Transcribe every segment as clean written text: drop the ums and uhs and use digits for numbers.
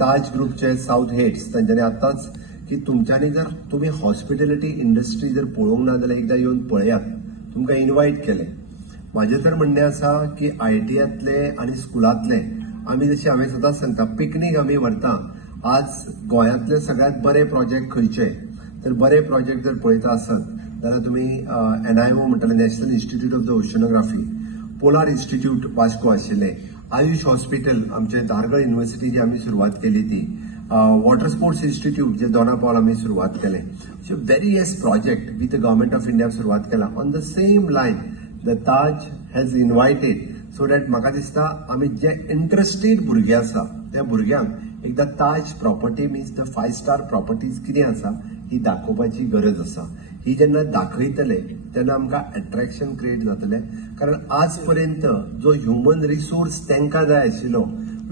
ताज ग्रुपचे south heads तांच्यांनी आतांच की तुमच्यांनी जर तुम्ही हॉस्पिटॅलिटी इंडस्ट्री जर पळोवंक ना जाल्यार एकदां येवन पळयात, तुमकां इन्वायट केले. माझे तर म्हणणे आसा की आयटीआतले आणि स्कुलांतले आमी जशें हांवें सदांच सांगता पिकनीक आमी व्हरता. आज गोंयांतले सगळ्यात बरे प्रोजेक्ट खंयचे, तर बरे प्रोजेक्ट जर पळयता आसत जाल्यार तुमी NIO म्हणटाले national institute of the oceanography, polar institute Vasco आशिल्ले, आयुष हॉस्पिटल आमचे धारगळ युनिव्हर्सिटी जी आमी सुरवात केली ती, वॉटर स्पोर्ट्स इन्स्टिट्यूट जे दोनापावल आमी सुरवात केले. So various project with the government of India सुरवात केला. On the same line the Taj has invited so that म्हाका दिसता आमी जे इंटरेस्टेड भुरगे आसा त्या भुरग्यांक एकदा Taj property means the 5 star properties कितें आसा ही दाखोवपाची गरज आसा. ही जेन्ना दाखयतले तेन्ना आमकां अट्रॅक्शन क्रिएट जातले. कारण आज पर्यंत जो ह्युमन रिसोर्स तांकां जाय आशिल्लो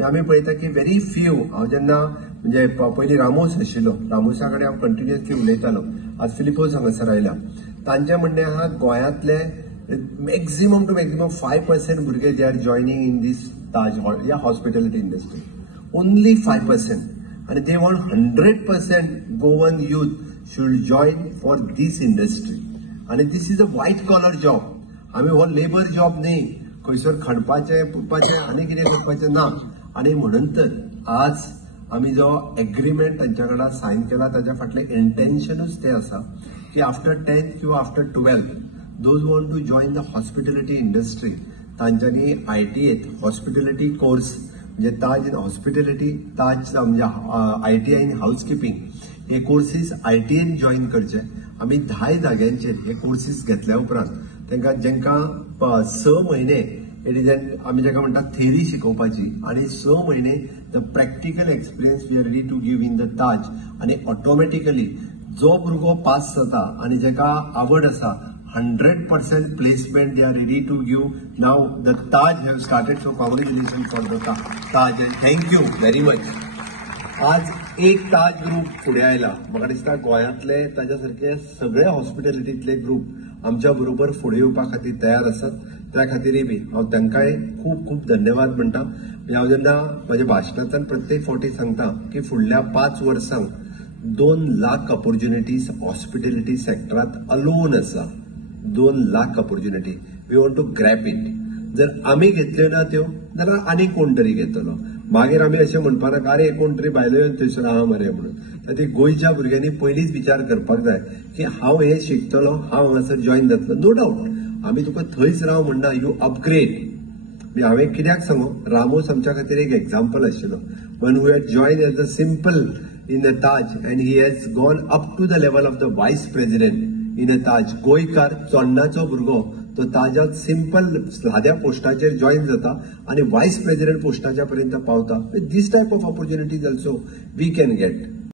आमी पळयता की व्हेरी फ्यू. हांव जेन्ना म्हणजे पयलीं रामोस आशिल्लो, रामोसा कडेन हांव कंटिन्युअसली उलयतालो, आज फिलिपोस हांगासर आयला. तांचें म्हणणें आहा गोंयांतले मॅक्झिमम टू मॅक्झिमम 5% भुरगे दे आर जॉयनिंग इन दीस ताज या हॉस्पिटॅलिटी इंडस्ट्री. ओन्ली 5%. आणि they want 100% Goan youth should join for this industry. आणि this is a white collar job. आम्ही हो लेबर जॉब नाही, खंयसर खणपाचे पुटपाचे आणि कितें करपाचें ना. आणि म्हणून तर आज आम्ही जो एग्रीमेंट तांच्या कडे सायन केला ताच्या फाटलें इंटेन्शनूच ते आसा की आफ्टर 10th किंवा after 12th those want to join the hospitality industry तांच्यांनी ITA हॉस्पिटॅलिटी कोर्स म्हणजे ताज इन हॉस्पिटॅलिटी, ताज म्हणजे ITI इन हाऊसकीपिंग हे कोर्सीस ITA जॉईन करचे. आम्ही 10 जाग्यांचेर हे कोर्सीस घेतल्या उपरांत तांकां जेंकां 6 म्हयने आमी जेका म्हणटा थेरी शिकोवपाची आणि 6 म्हयने the practical experience we are ready to give in the Taj. आणि ऑटोमॅटिकली जो भुरगो पास जाता आणि जेका आवड आसा 100% placement they are ready to give. नाव the Taj have started. So congratulation for the Taj and thank you very much. आज एक ताज ग्रुप फुडें आयला. म्हाका दिसता गोंयांतले ताच्या सारखे सगळे हॉस्पिटॅलिटीतले ग्रुप आमच्या बरोबर फुडें येवपा खातीर तयार आसात. त्या खातीरय बी हांव तांकांय खूब खूब धन्यवाद म्हणटा. हांव जेन्ना म्हज्या भाशणांतल्यान प्रत्येक फावटी सांगता की फुडल्या 5 वर्सांक 2 लाख ऑपॉर्च्युनिटीज हॉस्पिटॅलिटी सेक्टरांत अलोन आसा. 2 lakh opportunity we want to grab it. जर आमी घेतल्यो ना त्यो जाल्यार आनी कोण तरी घेतलो. मागीर आमी अशें म्हणपा नाका अरे कोण तरी भायलो येवन थंयसर आहा मरे म्हणून. तर ते गोंयच्या भुरग्यांनी पयलींच विचार करपाक जाय की हांव हे शिकतलो, हांव हांगासर जॉईन जातलो. नो डावट आमी तुका थंयच राव म्हणना, यू अपग्रेड. हांवें कित्याक सांगू, रामोस आमच्या खातीर एक एक्झाम्पल आशिल्लो. One who had join as a simple in the Taj and he has gone up to the level of the vice president in a Taj. गोंयकार चोडणाचो भुरगो तो ताज्यात सिंपल साध्या पोस्टाचेर जॉईन जाता आणि वायस प्रेसिडेंट पोस्टाच्या पर्यंत पावता. This type of opportunities also we can gate.